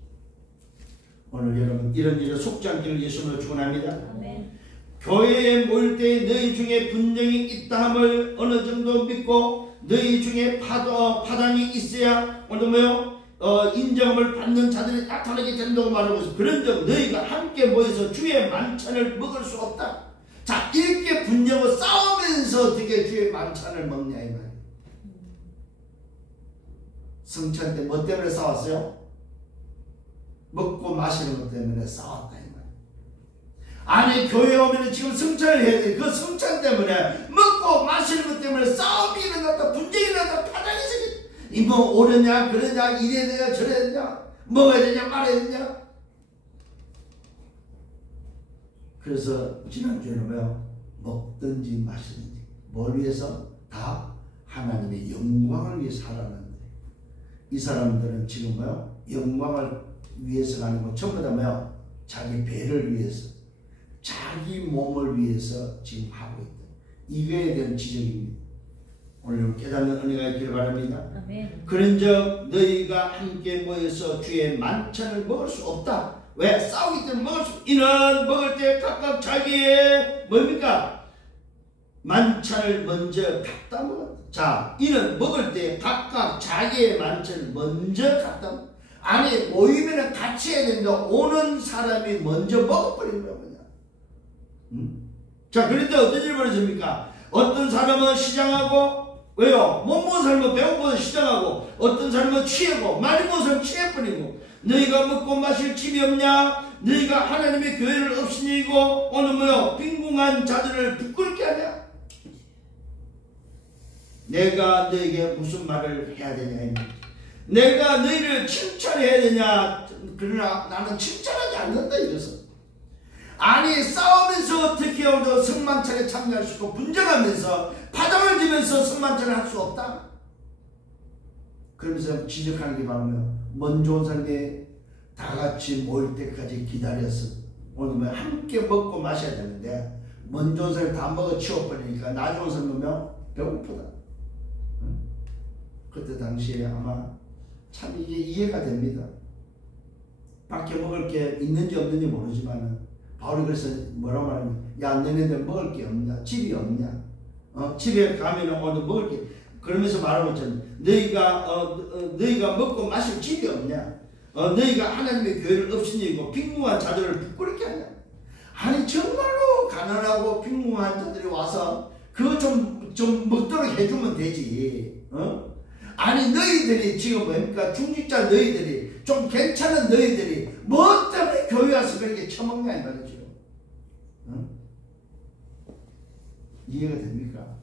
오늘 여러분 이런 일에 속지 않기를 예수님으로 축원합니다. 교회에 모일 때 너희 중에 분쟁이 있다 함을 어느 정도 믿고 너희 중에 파당이 있어야 오늘 뭐요? 인정을 받는 자들이 나타나게 된다고 말하고 있어요. 그런즉 너희가 함께 모여서 주의 만찬을 먹을 수 없다. 자, 이렇게 분쟁을 싸우면서 어떻게 주의 만찬을 먹냐 이 말이에요. 성찬 때 뭐 때문에 싸웠어요? 먹고 마시는 것 때문에 싸웠다 이 말이에요. 아니 교회 오면 지금 성찬을 해야 돼. 그 성찬 때문에 먹고 마시는 것 때문에 싸움이 일어났다, 분쟁이 일어났다, 파장이 생겼다. 이 뭐 오르냐 그러냐 이래야 되냐 저래야 되냐 먹어야 되냐 말아야 되냐. 그래서 지난주에는 뭐요? 먹든지 마시든지 뭘 위해서? 다 하나님의 영광을 위해서 하라는데 이 사람들은 지금 뭐요? 영광을 위해서가 아니고 전부 다 뭐요? 자기 배를 위해서 자기 몸을 위해서 지금 하고 있다. 이거에 대한 지적입니다. 오늘 깨닫는 은혜가 있기를 바랍니다. 그런즉 너희가 함께 모여서 주의 만찬을 먹을 수 없다. 왜? 싸우기 때문에 먹을 수. 이는 먹을 때 각각 자기의 뭡니까? 만찬을 먼저 갖다 먹었다. 자, 이는 먹을 때 각각 자기의 만찬을 먼저 갖다 먹었다. 아니 모이면 같이 해야 된다. 오는 사람이 먼저 먹어버리는 거야. 자, 그런데 어떤 일이 벌어집니까? 어떤 사람은 시장하고 왜요? 못 먹은 사람은 배고파서 시장하고 어떤 사람은 취하고 많이 먹은 사람은 취해버리고 너희가 먹고 마실 집이 없냐? 너희가 하나님의 교회를 없으니 이고 오늘 뭐요? 빈궁한 자들을 부끄럽게 하냐? 내가 너에게 무슨 말을 해야 되냐? 내가 너희를 칭찬해야 되냐? 그러나 나는 칭찬하지 않는다 이것은. 아니 싸우면서 어떻게 성만찬에 참여할 수 있고 분쟁하면서 파장을 지면서 성만찬을 할 수 없다. 그러면서 지적하는 게 바로 먼저 온 사람이 다 같이 모일 때까지 기다려서 오늘 뭐 함께 먹고 마셔야 되는데 먼저 온 사람이 다 먹어 치워버리니까 나중에 온 사람은 배고프다. 그때 당시에 아마 참 이게 이해가 됩니다. 밖에 먹을 게 있는지 없는지 모르지만 바울이 그래서 뭐라고 말하냐면 야 너네들 먹을 게 없냐? 집이 없냐? 집에 가면 오늘 먹을 게 그러면서 말하고 있잖아. 너희가 먹고 마실 집이 없냐? 너희가 하나님의 교회를 없으니고 빈궁한 자들을 부끄럽게 하냐? 아니 정말로 가난하고 빈궁한 자들이 와서 그거 좀 먹도록 해주면 되지. 아니 너희들이 지금 뭡니까? 중직자 너희들이 좀 괜찮은 너희들이 뭐 때문에 교회 와서 그렇게 처먹냐 이 말이죠. 이해가 됩니까?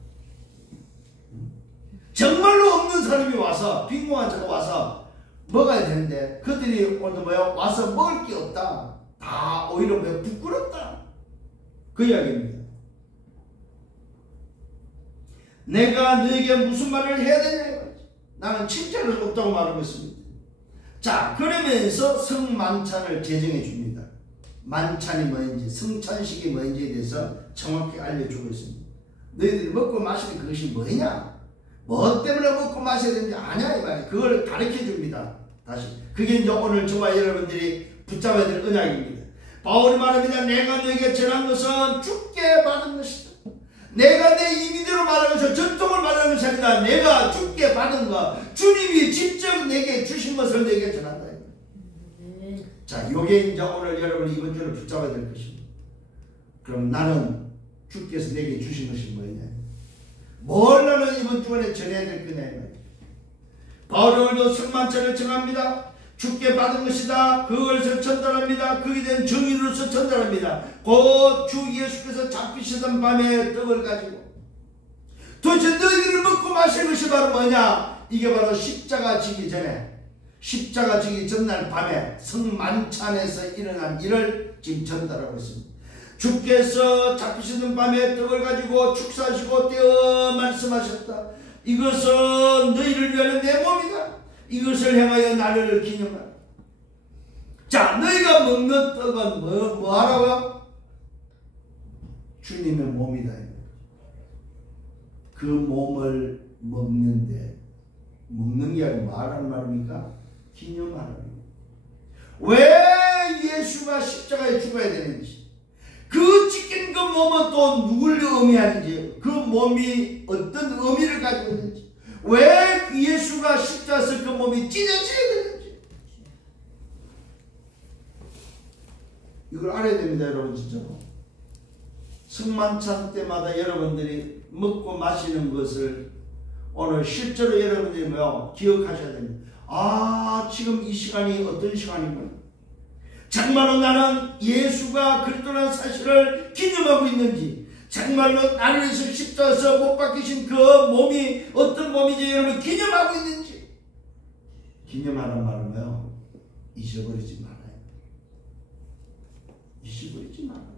정말로 없는 사람이 와서 빈궁한 자가 와서 먹어야 되는데 그들이 오늘 뭐야? 와서 먹을 게 없다. 다 오히려 왜 부끄럽다. 그 이야기입니다. 내가 너에게 무슨 말을 해야 되냐? 나는 칭찬을 없다고 말하고 있습니다. 자, 그러면서 성만찬을 제정해 줍니다. 만찬이 뭐인지, 성찬식이 뭐인지에 대해서 정확히 알려주고 있습니다. 너희들이 먹고 마시는 그것이 뭐냐? 뭐 때문에 먹고 마셔야 되는지 아냐? 이 말이에요. 그걸 가르쳐 줍니다. 다시. 그게 이제 오늘 저와 여러분들이 붙잡아야 될 언약입니다. 바울이 말합니다. 내가 너에게 전한 것은 주께 받은 것이다. 내가 내 임의대로 말하는 것을 전통을 말하는 것이 아니라 내가 주께 받은 것, 주님이 직접 내게 주신 것을 내게 전한다. 자, 요게 이제 오늘 여러분이 이번 주를 붙잡아야 될 것입니다. 그럼 나는 주께서 내게 주신 것이 뭐냐? 뭘 나는 이번 주간에 전해야 될 거냐? 바울이 오늘도 성만찬을 정합니다. 주께 받은 것이다. 그것을 전달합니다. 그에 대한 정의로서 전달합니다. 곧 주 예수께서 잡히시던 밤에 떡을 가지고 도대체 너희들이 먹고 마실 것이 바로 뭐냐? 이게 바로 십자가 지기 전에, 십자가 지기 전날 밤에 성만찬에서 일어난 일을 지금 전달하고 있습니다. 주께서 잡히시던 밤에 떡을 가지고 축사하시고 떼어 말씀하셨다. 이것은 너희를 위하여 내 몸이다. 이것을 향하여 나를 기념하라. 자, 너희가 먹는 떡은 뭐 하라고요? 주님의 몸이다. 그 몸을 먹는데, 먹는 게 아니고 뭐 하라는 말입니까? 기념하라는. 왜 예수가 십자가에 죽어야 되는지, 그 찢긴 그 몸은 또 누굴 의미하는지, 그 몸이 어떤 의미를 가지고 있는지, 왜 예수가 십자가에서 그 몸이 찢어져야 되는지, 이걸 알아야 됩니다. 여러분, 진짜로. 성만찬 때마다 여러분들이 먹고 마시는 것을 오늘 실제로 여러분들이 기억하셔야 됩니다. 아, 지금 이 시간이 어떤 시간인가? 정말로 나는 예수가 그리스도라는 사실을 기념하고 있는지, 정말로 나를 위해서 십자가에서 못 박히신 그 몸이 어떤 몸인지 여러분 기념하고 있는지. 기념하는 말은 뭐요? 잊어버리지 말아요. 잊어버리지 말아요.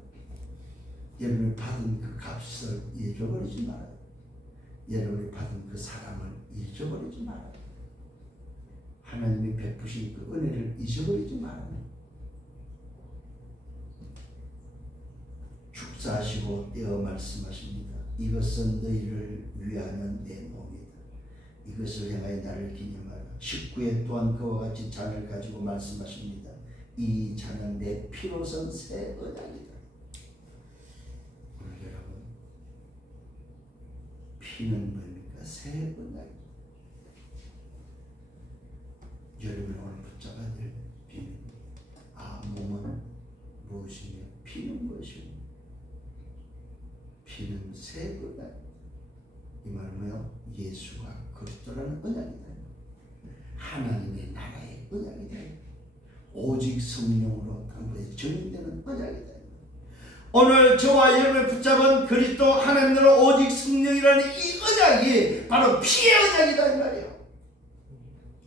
여러분이 받은 그 값을 잊어버리지 말아요. 여러분이 받은 그 사랑을 잊어버리지 말아요. 하나님이 베푸신 그 은혜를 잊어버리지 말아요. 축사하시고 떼어 말씀하십니다. 이것은 너희를 위하여 내 몸이다. 이것을 향하여 나를 기념하라. 19회 또한 그와 같이 잔을 가지고 말씀하십니다. 이 잔은 내 피로 선 새 언약이다. 오늘 여러분, 피는 뭡니까? 새 언약이다. 여러분이 오늘 붙잡아야 될 비밀. 아, 몸은 무엇이며 피는 무엇이며. 피는 새 언약. 이 말은 뭐요? 예수가 그리스도라는 언약이다. 하나님의 나라의 언약이다. 오직 성령으로 당부에 전인되는 언약이다. 오늘 저와 여러분을 붙잡은 그리스도 하나님의 오직 성령이라는 이 언약이 바로 피의 언약이다 이 말이에요.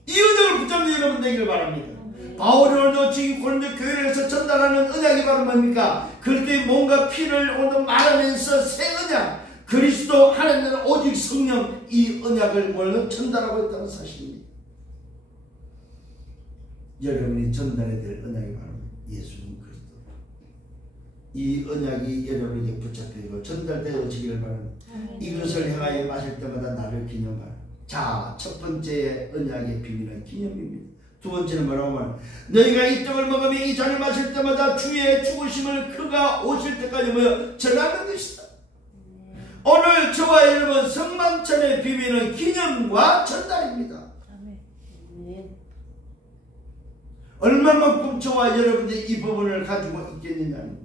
이 언약을 붙잡는 여러분 되기를 바랍니다. 바울이 오늘도 지금 고린도 교회에서 전달하는 언약이 바로 뭡니까? 그리스도의 몸과 피를 오늘 말하면서 새 언약, 그리스도 하나님의 오직 성령, 이 언약을 오늘 전달하고 있다는 사실입니다. 여러분이 전달해야 될 언약이 바로 예수님 그리스도. 이 언약이 여러분에게 붙잡히고 전달되어지기를 바랍니다. 이것을 향하여 마실 때마다 나를 기념하라. 자, 첫 번째 언약의 비밀은 기념입니다. 두 번째는 뭐라고 말하면 너희가 이 떡을 먹으며 이 잔을 마실 때마다 주의 죽으심을 그가 오실 때까지 전하는 것이다. 오늘 저와 여러분 성만찬의 비밀은 기념과 전달입니다. 얼마만큼 저와 여러분들이 이 부분을 가지고 있겠느냐는,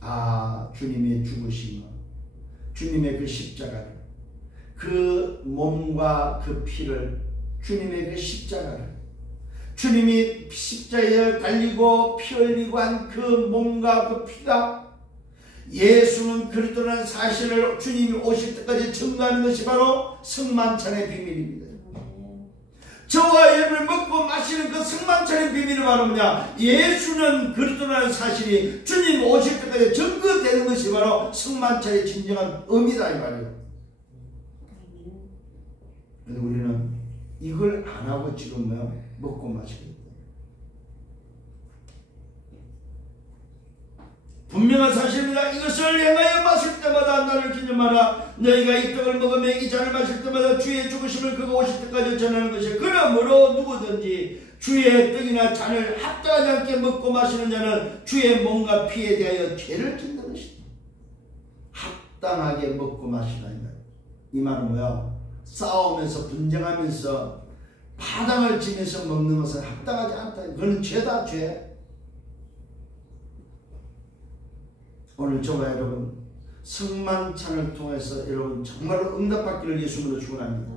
아, 주님의 죽으심을, 주님의 그 십자가를, 그 몸과 그 피를, 주님의 그 십자가를, 주님이 십자가에 달리고 피 흘리고 한 그 몸과 그 피가 예수는 그리스도라는 사실을 주님이 오실 때까지 증거하는 것이 바로 성만찬의 비밀입니다. 저와 여러분을 먹고 마시는 그 성만찬의 비밀이 바로 뭐냐? 예수는 그리스도라는 사실이 주님 오실 때까지 증거되는 것이 바로 성만찬의 진정한 의미다 이 말이에요. 그런데 우리는 이걸 안 하고 지금 먹고 마시겠다. 분명한 사실입니다. 이것을 행하여 마실 때마다 나를 기념하라. 너희가 이 떡을 먹으며 이 잔을 마실 때마다 주의 죽으심을 그가 오실 때까지 전하는 것이야. 그러므로 누구든지 주의 떡이나 잔을 합당하지 않게 먹고 마시는 자는 주의 몸과 피에 대하여 죄를 짓는 것이다. 합당하게 먹고 마시라. 이 말은 뭐야? 싸우면서 분쟁하면서 파당을 지면서 먹는 것은 합당하지 않다. 그건 죄다, 죄. 오늘 저와 여러분 성만찬을 통해서 여러분 정말로 응답받기를 예수님으로 축원합니다.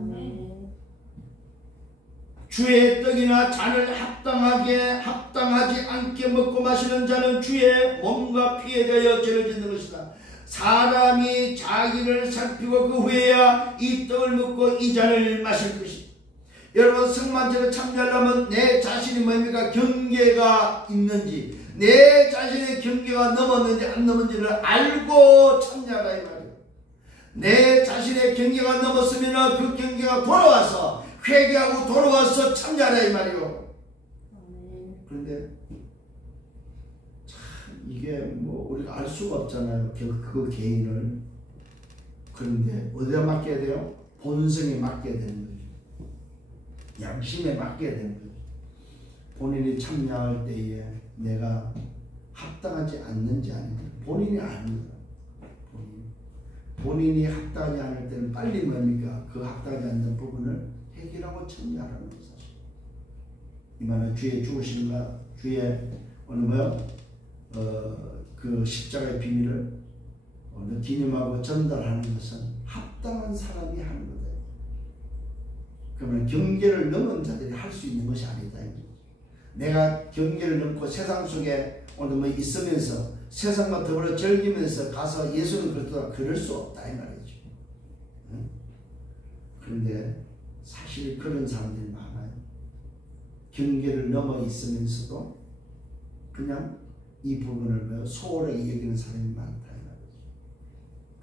주의 떡이나 잔을 합당하지 않게 먹고 마시는 자는 주의 몸과 피에 대하여 죄를 짓는 것이다. 사람이 자기를 살피고 그 후에야 이 떡을 먹고 이 잔을 마실 것이다. 여러분 성만찬에 참여하려면 내 자신이 뭡니까? 경계가 있는지, 내 자신의 경계가 넘었는지 안 넘었는지를 알고 참여하라 이 말이에요. 내 자신의 경계가 넘었으면 그 경계가 돌아와서 회개하고 돌아와서 참여하라 이 말이에요. 그런데 참 이게 뭐 우리가 알 수가 없잖아요. 그 개인을. 그런데 어디다 맡겨야 돼요? 본성에 맡겨야 되는 거죠. 양심에 맡겨야 되는 거죠. 본인이 참여할 때에 내가 합당하지 않는지 아닌지 본인이 압니다. 본인이 합당하지 않을 때는 빨리 뭡니까? 그 합당하지 않는 부분을 해결하고 참여하라는 사실. 이 말은 주의 죽으심과 주의 그 십자가의 비밀을 기념하고 전달하는 것은 합당한 사람이 하는 거다. 그러면 경계를 넘은 자들이 할 수 있는 것이 아니다. 내가 경계를 넘고 세상 속에 오늘 뭐 있으면서 세상과 더불어 즐기면서 가서 예수는 그렇다 그럴 수 없다 이 말이죠. 응? 그런데 사실 그런 사람들이 많아요. 경계를 넘어 있으면서도 그냥 이 부분을 소홀하게 여기는 사람이 많다 이 말이죠.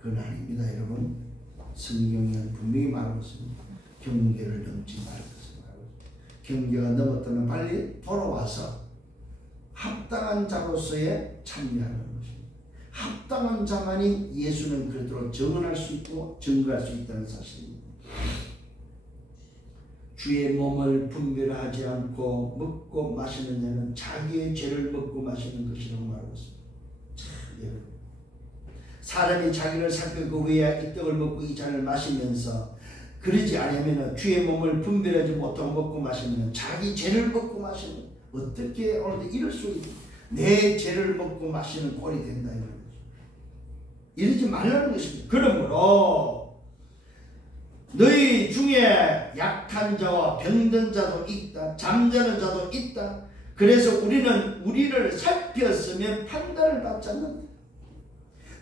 그건 아닙니다, 여러분. 성경은 분명히 말하고 있습니다. 경계를 넘지 말고. 경계가 넘었다면 빨리 돌아와서 합당한 자로서의 참여하는 것입니다. 합당한 자만이 예수는 그리스도로 증언할 수 있고 증거할 수 있다는 사실입니다. 주의 몸을 분별하지 않고 먹고 마시는 자는 자기의 죄를 먹고 마시는 것이라고 말하고 있습니다. 여러분, 사람이 자기를 살펴 그 후에 이 떡을 먹고 이 잔을 마시면서 그러지 않으면 주의 몸을 분별하지 못하고 먹고 마시면 자기 죄를 먹고 마시는, 어떻게 오늘 이럴 수 있는, 내 죄를 먹고 마시는 꼴이 된다 이런 거죠. 이러지 말라는 것입니다. 그러므로 너희 중에 약한 자와 병든 자도 있다, 잠자는 자도 있다. 그래서 우리는 우리를 살폈으면 판단을 받지 않는다.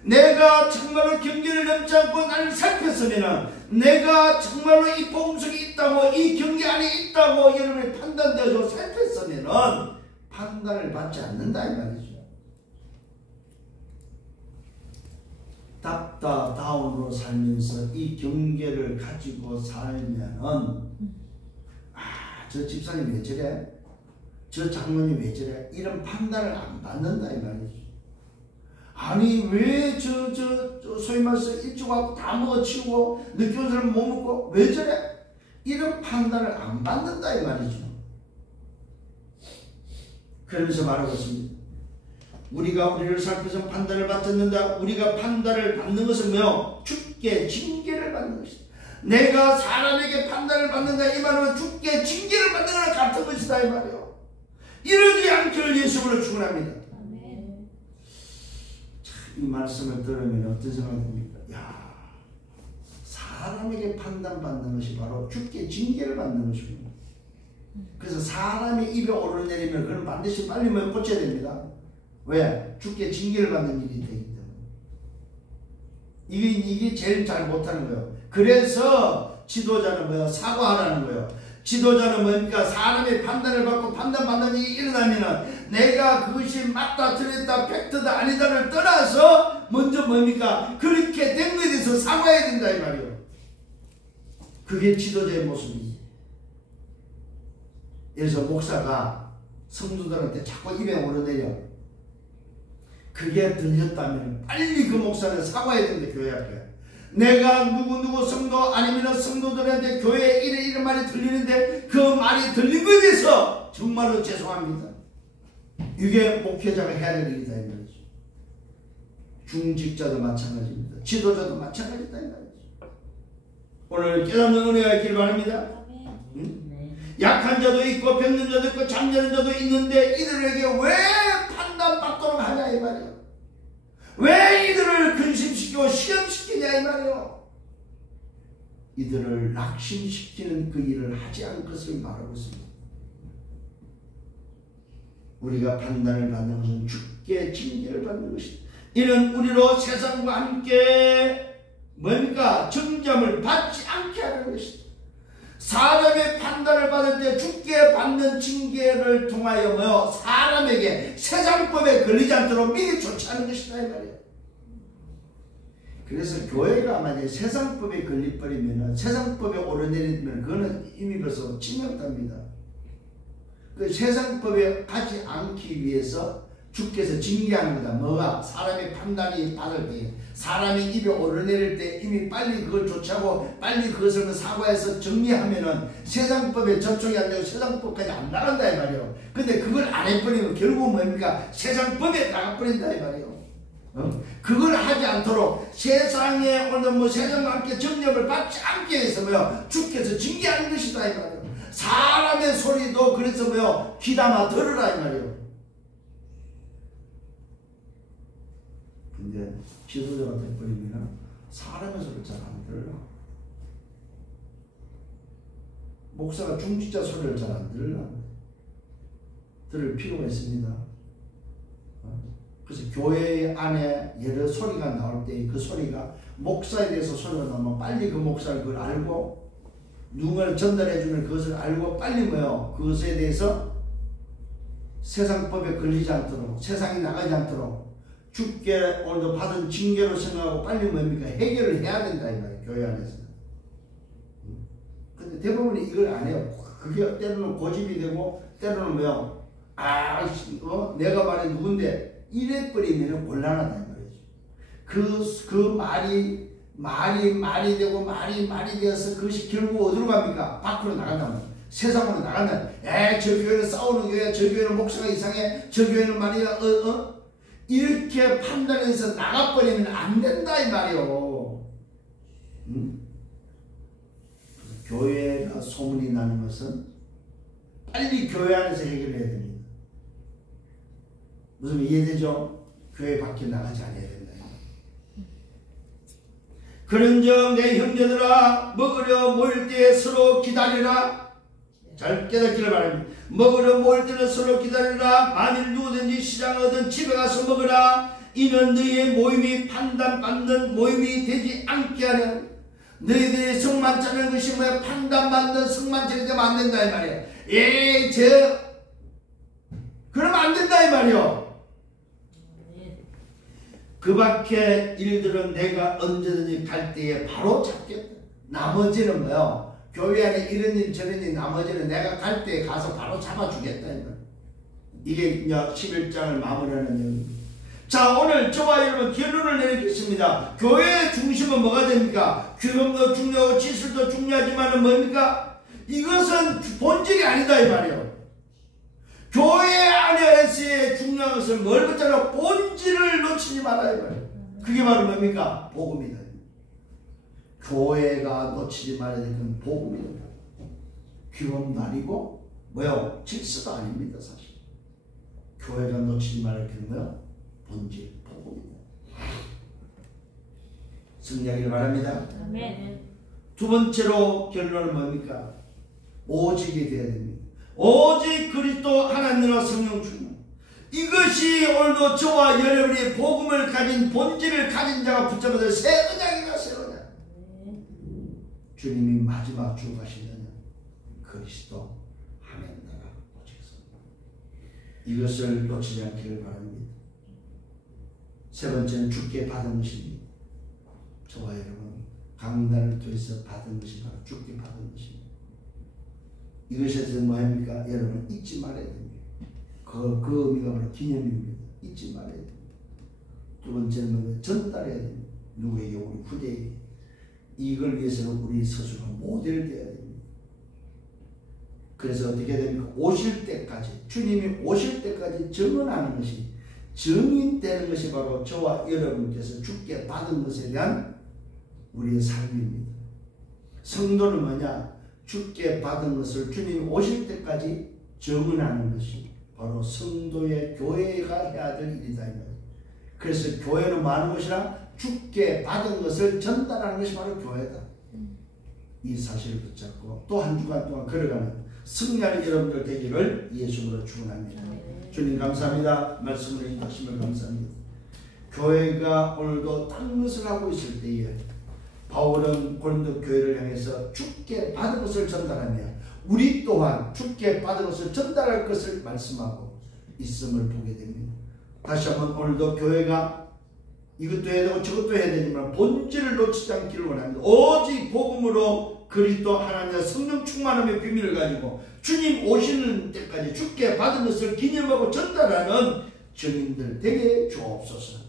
내가 정말로 경계를 넘지 않고 나를 살폈으면, 내가 정말로 이 복음 속에 있다고, 이 경계 안에 있다고 여러분이 판단되어서 살폈으면 판단을 받지 않는다 이 말이죠. 답다다운으로 살면서 이 경계를 가지고 살면은 저 집사님 왜 저래? 저 장로님 왜 저래? 이런 판단을 안 받는다 이 말이죠. 아니 왜 소위 말해서 일찍 와서 다 먹어치우고 늦게 온 사람 못 먹고 왜 저래? 이런 판단을 안 받는다 이 말이죠. 그러면서 말하고 있습니다. 우리가 우리를 살펴서 판단을 받는다. 우리가 판단을 받는 것은 뭐요? 주께 징계를 받는 것이다. 내가 사람에게 판단을 받는다 이 말은 주께 징계를 받는 거랑 같은 것이다 이 말이요. 이러지 않기를 예수로 축원합니다. 이 말씀을 들으면 어떤 생각이 듭니까? 야, 사람에게 판단받는 것이 바로 주께 징계를 받는 것입니다. 그래서 사람의 입에 오르내리면 그건 반드시 빨리 고쳐야 됩니다. 왜? 주께 징계를 받는 일이 되기 때문에. 이게 제일 잘 못하는 거예요. 그래서 지도자는 뭐예요? 사과하라는 거예요. 지도자는 뭡니까? 사람의 판단을 받고 판단받는 일이 일어나면은 내가 그것이 맞다, 틀렸다, 팩트다, 아니다를 떠나서 먼저 뭡니까? 그렇게 된 것에 대해서 사과해야 된다 이 말이에요. 그게 지도자의 모습입니다. 그래서 목사가 성도들한테 자꾸 입에 오르내려. 그게 들렸다면 빨리 그 목사는 사과해야 된다. 교회 앞에. 내가 누구 성도 아니면 성도들한테 교회에 이런 말이 들리는데 그 말이 들린 것에 대해서 정말로 죄송합니다. 이게 목회자가 해야 될 일이다 이 말이죠. 중직자도 마찬가지입니다. 지도자도 마찬가지다 이 말이죠. 오늘 깨닫는 은혜가 있길 바랍니다. 응? 약한 자도 있고 병든 자도 있고 잠자는 자도 있는데 이들에게 왜 판단받도록 하냐 이 말이에요. 왜 이들을 근심시키고 시험시키냐 이 말이에요. 이들을 낙심시키는 그 일을 하지 않을 것을 말하고 있습니다. 우리가 판단을 받는 것은 주께 징계를 받는 것이다. 이는 우리로 세상과 함께 뭡니까? 정죄함을 받지 않게 하는 것이다. 사람의 판단을 받을 때 주께 받는 징계를 통하여 뭐요? 사람에게 세상법에 걸리지 않도록 미리 조치하는 것이다 이 말이에요. 그래서 교회가 만약에 세상법에 걸려버리면 세상법에 오르내리면 그거는 이미 벌써 치명답니다. 그 세상법에 가지 않기 위해서 주께서 징계하는 거다. 뭐가? 사람의 판단이 받을 때, 사람이 입에 오르내릴 때 이미 빨리 그걸 조치하고 빨리 그것을 사과해서 정리하면은 세상법에 접촉이 안 되고 세상법까지 안 나간다 이 말이에요. 근데 그걸 안 해버리면 결국 뭡니까? 세상법에 나가버린다 이 말이에요. 그걸 하지 않도록 세상에 오늘 뭐 세상과 함께 정죄를 받지 않게 해서 뭐요? 주께서 징계하는 것이다 이 말이에요. 사람의 소리도 그래서 뭐요? 귀담아 들으라 이 말이에요. 근데 지도자가 돼버리면 사람의 소리를 잘 안 들으라. 목사가 중직자 소리를 잘 안 들으라. 들을 필요가 있습니다. 그래서 교회 안에 여러 소리가 나올 때 그 소리가 목사에 대해서 소리가 나오면 빨리 그 목사를 그걸 알고 누군가를 전달해주는 그것을 알고 빨리 뭐요? 그것에 대해서 세상법에 걸리지 않도록 세상이 나가지 않도록 주께 오늘도 받은 징계로 생각하고 빨리 뭡니까? 해결을 해야 된다 이 말이에요. 교회 안에서. 근데 대부분이 이걸 안 해요. 그게 때로는 고집이 되고 때로는 뭐요? 내가 말해 누군데 이래버리면 곤란하다 이 말이죠. 그 말이 되고 말이 되어서 그것이 결국 어디로 갑니까? 밖으로 나간단 말이에요. 세상으로 나간다. 저 교회는 싸우는 교회야. 저 교회는 목사가 이상해. 저 교회는 말이야. 이렇게 판단해서 나가버리면 안 된다 이 말이요. 교회가 소문이 나는 것은 빨리 교회 안에서 해결해야 됩니다. 무슨 이해되죠? 교회 밖에 나가지 않아야 된다. 그런즉 내 형제들아 먹으려 모일 때 서로 기다리라. 잘 깨닫기를 바랍니다. 먹으러 모일 때는 서로 기다리라. 만일 누구든지 시장에 얻은 집에 가서 먹으라. 이는 너희의 모임이 판단받는 모임이 되지 않게 하려. 너희들이 성만찬하는 것이 뭐야? 판단받는 성만찬이 되면 안 된다 이 말이야. 그러면 안 된다 이 말이야. 그 밖에 일들은 내가 언제든지 갈 때에 바로 잡겠다. 나머지는 뭐요? 교회 안에 이런 일 저런 일 나머지는 내가 갈 때에 가서 바로 잡아주겠다. 이게 11장을 마무리하는 내용입니다. 자, 오늘 저와 여러분 결론을 내리겠습니다. 교회의 중심은 뭐가 됩니까? 규범도 중요하고 지술도 중요하지만 뭡니까? 이것은 본질이 아니다 이 말이에요. 교회 안에서의 중요한 것은 뭘 붙잡아? 본질을 놓치지 말아야 해요. 그게 바로 뭡니까? 복음이다. 교회가 놓치지 말아야 될 건 복음이다. 규범도 아니고 뭐요? 질서도 아닙니다. 사실 교회가 놓치지 말아야 될 건 본질, 복음입니다. 승리하기를 바랍니다. 아멘. 두 번째로 결론은 뭡니까? 오직이 되어야 됩니다. 오직 그리스도 하나님과 성령 충만. 이것이 오늘도 저와 여러분이 복음을 가진 본질을 가진 자가 붙잡아서 새 언약이다. 새 언약. 주님이 마지막 주 가시는 그리스도 하나님 나라 오직입니다. 이것을 놓치지 않기를 바랍니다. 세 번째는 주께 받은 것입니다. 저와 여러분 강단을 통해서 받은 것이 바로 주께 받은 것입니다. 이것에서 뭐합니까? 여러분 잊지 말아야 됩니다. 그 의미가 바로 기념입니다. 잊지 말아야 됩니다. 두 번째는 전달해야 됩니다. 누구에게? 우리 후대에게. 이걸 위해서는 우리 스스로 모델 되어야 됩니다. 그래서 어떻게 됩니까? 오실 때까지, 주님이 오실 때까지 증언하는 것이, 증인되는 것이 바로 저와 여러분께서 주께 받은 것에 대한 우리의 삶입니다. 성도는 뭐냐? 주께 받은 것을 주님이 오실 때까지 증언하는 것이 바로 성도의 교회가 해야 될 일이다. 그래서 교회는 많은 것이라 주께 받은 것을 전달하는 것이 바로 교회다. 이 사실을 붙잡고 또 한 주간 동안 걸어가는 승리하는 여러분들 되기를 예수님으로 축원합니다. 주님 감사합니다. 말씀으로 인도하심을 감사합니다. 교회가 오늘도 다른 것을 하고 있을 때에 바울은 고린도 교회를 향해서 주께 받은 것을 전달하며 우리 또한 주께 받은 것을 전달할 것을 말씀하고 있음을 보게 됩니다. 다시 한번 오늘도 교회가 이것도 해야 되고 저것도 해야 되지만 본질을 놓치지 않기를 원합니다. 오직 복음으로 그리스도 하나님의 성령 충만함의 비밀을 가지고 주님 오시는 때까지 주께 받은 것을 기념하고 전달하는 증인들 되게 주옵소서.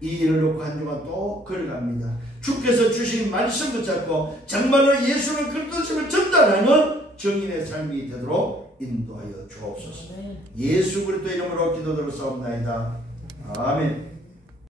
이 일을 놓고 한 주간 또 걸어갑니다. 주께서 주신 말씀 붙잡고 정말로 예수는 그리스도심을 전달하는 증인의 삶이 되도록 인도하여 주옵소서. 예수 그리스도 이름으로 기도드렸사옵나이다. 아멘.